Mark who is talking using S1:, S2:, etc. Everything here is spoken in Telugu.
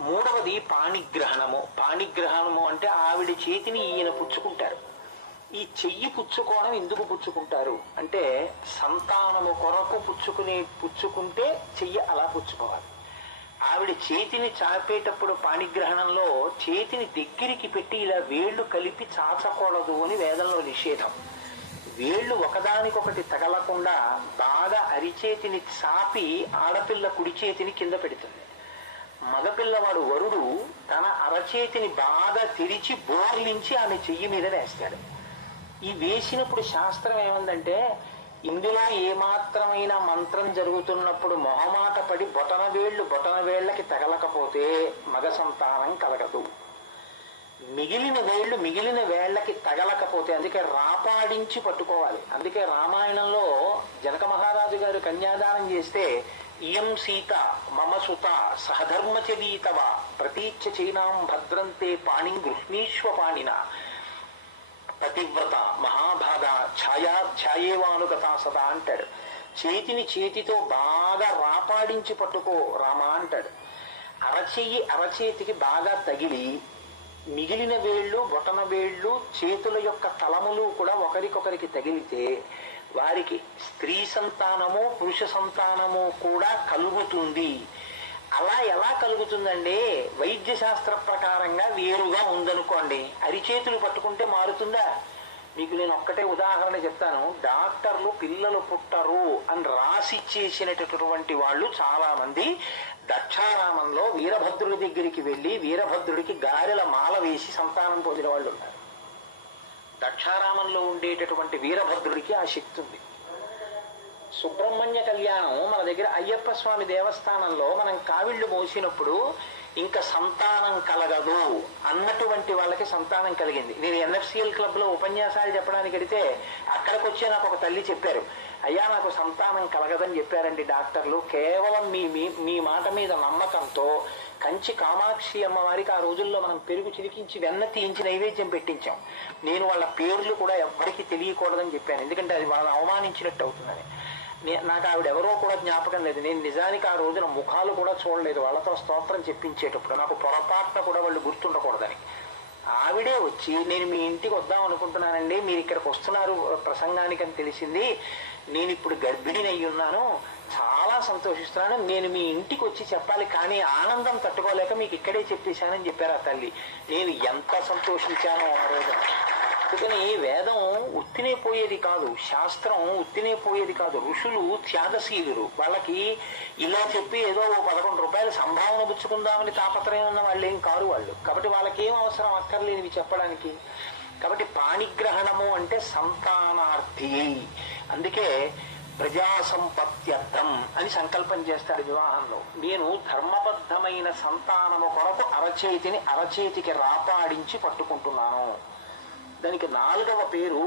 S1: మూడవది పాణిగ్రహణము. పాణిగ్రహణము అంటే ఆవిడ చేతిని ఈయన పుచ్చుకుంటారు. ఈ చెయ్యి పుచ్చుకోవడం ఎందుకు పుచ్చుకుంటారు? అంటే సంతానము కొరకు పుచ్చుకునే పుచ్చుకుంటే చెయ్యి అలా పుచ్చుకోవాలి. ఆవిడ చేతిని చాపేటప్పుడు పాణిగ్రహణంలో చేతిని దగ్గరికి పెట్టి ఇలా వేళ్ళు కలిపి చాచకూడదు అని వేదంలో నిషేధం. వేళ్ళు ఒకదానికొకటి తగలకుండా బాగా అరిచేతిని చాపి ఆడపిల్ల కుడి చేతిని కింద పెడుతుంది. మగపిల్లవాడు వరుడు తన అరచేతిని బాగా తెరిచి బోర్లించి ఆమె చెయ్యి మీద వేస్తాడు. ఈ వేసినప్పుడు శాస్త్రం ఏమందంటే ఇందులో ఏమాత్రమైన మంత్రం జరుగుతున్నప్పుడు మొహమాట పడి బొటన వేళ్ళు బొటన వేళ్ళకి తగలకపోతే మగ సంతానం కలగదు. మిగిలిన వేళ్ళు మిగిలిన వేళ్ళకి తగలకపోతే అందుకే రాపాడించి పట్టుకోవాలి. అందుకే రామాయణంలో జనక మహారాజు గారు కన్యాదానం చేస్తే ఇయం సీత మమ సుత సహధర్మచరీతవ ప్రతీచ్య చైనాం భద్రంతే పాణిం గృహ్ణీష్వ పాణిన. పతివ్రత మహాభాగ ఛాయా ఛాయేవానుగత సదా అంటాడు. చేతిని చేతితో బాగా రాపాడించి పట్టుకో రామ అంటాడు. అరచెయ్యి అరచేతికి బాగా తగిలి మిగిలిన వేళ్ళు బొటన వేళ్ళు చేతుల యొక్క తలములు కూడా ఒకరికొకరికి తగిలితే వారికి స్త్రీ సంతానము పురుష సంతానము కూడా కలుగుతుంది. అలా ఎలా కలుగుతుందండి వైద్య శాస్త్ర ప్రకారంగా వేరుగా ఉందనుకోండి అరిచేతులు పట్టుకుంటే మారుతుందా? మీకు నేను ఒక్కటే ఉదాహరణ చెప్తాను. డాక్టర్లు పిల్లలు పుట్టరు అని రాసి చేసినటువంటి వాళ్ళు చాలా మంది దక్షారామంలో వీరభద్రుడి దగ్గరికి వెళ్ళి వీరభద్రుడికి గారెల మాల వేసి సంతానం పొందిన వాళ్ళు ఉన్నారు. దక్షారామంలో ఉండేటటువంటి వీరభద్రుడికి ఆ శక్తి ఉంది. సుబ్రహ్మణ్య కళ్యాణం మన దగ్గర అయ్యప్ప స్వామి దేవస్థానంలో మనం కావిళ్ళు మోసినప్పుడు ఇంకా సంతానం కలగదు అన్నటువంటి వాళ్ళకి సంతానం కలిగింది. నేను ఎన్ఎఫ్సిఎల్ క్లబ్లో ఉపన్యాసాలు చెప్పడానికి వెడితే అక్కడికి వచ్చే నాకు ఒక తల్లి చెప్పారు. అయ్యా నాకు సంతానం కలగదని చెప్పారండి డాక్టర్లు. కేవలం మీ మీ- మీ మాట మీద నమ్మకంతో కంచి కామాక్షి అమ్మవారికి ఆ రోజుల్లో మనం పెరుగు చిలికించి వెన్న తీయించి నైవేద్యం పెట్టించాం. నేను వాళ్ళ పేర్లు కూడా ఎవ్వరికీ తెలియకూడదని చెప్పాను. ఎందుకంటే అది వాళ్ళని అవమానించినట్టు అవుతుందని. నాకు ఆవిడ ఎవరో కూడా జ్ఞాపకం లేదు. నేను నిజానికి ఆ రోజున ముఖాలు కూడా చూడలేదు. వాళ్ళతో స్తోత్రం చెప్పించేటప్పుడు నాకు పొరపాటున కూడా వాళ్ళు గుర్తుండకూడదని. ఆవిడే వచ్చి నేను మీ ఇంటికి వద్దాం అనుకుంటున్నానండి. మీరు ఇక్కడికి వస్తున్నారు ప్రసంగానికి అని తెలిసింది. నేను ఇప్పుడు గర్భిణిని అయి ఉన్నాను. చాలా సంతోషిస్తున్నాను. నేను మీ ఇంటికి వచ్చి చెప్పాలి కానీ ఆనందం తట్టుకోలేక మీకు ఇక్కడే చెప్పేశానని చెప్పారు ఆ తల్లి. నేను ఎంత సంతోషించానో ఆ రోజు. అందుకని వేదం ఉత్తినే పోయేది కాదు. శాస్త్రం ఉత్తినే పోయేది కాదు. ఋషులు త్యాగశీలురు. వాళ్ళకి ఇలా చెప్పి ఏదో ఓ పదకొండు రూపాయలు సంభావన పుచ్చుకుందామని తాపత్రయం ఉన్న వాళ్ళు ఏం కారు వాళ్ళు. కాబట్టి వాళ్ళకి ఏం అవసరం అక్కర్లేనివి చెప్పడానికి. కాబట్టి పాణిగ్రహణము అంటే సంతానార్థి. అందుకే ప్రజాసంపత్యర్థం అని సంకల్పం చేస్తాడు వివాహంలో. నేను ధర్మబద్ధమైన సంతానము కొరకు అరచేతిని అరచేతికి రాపాడించి పట్టుకుంటున్నాను. దానికి నాలుగవ పేరు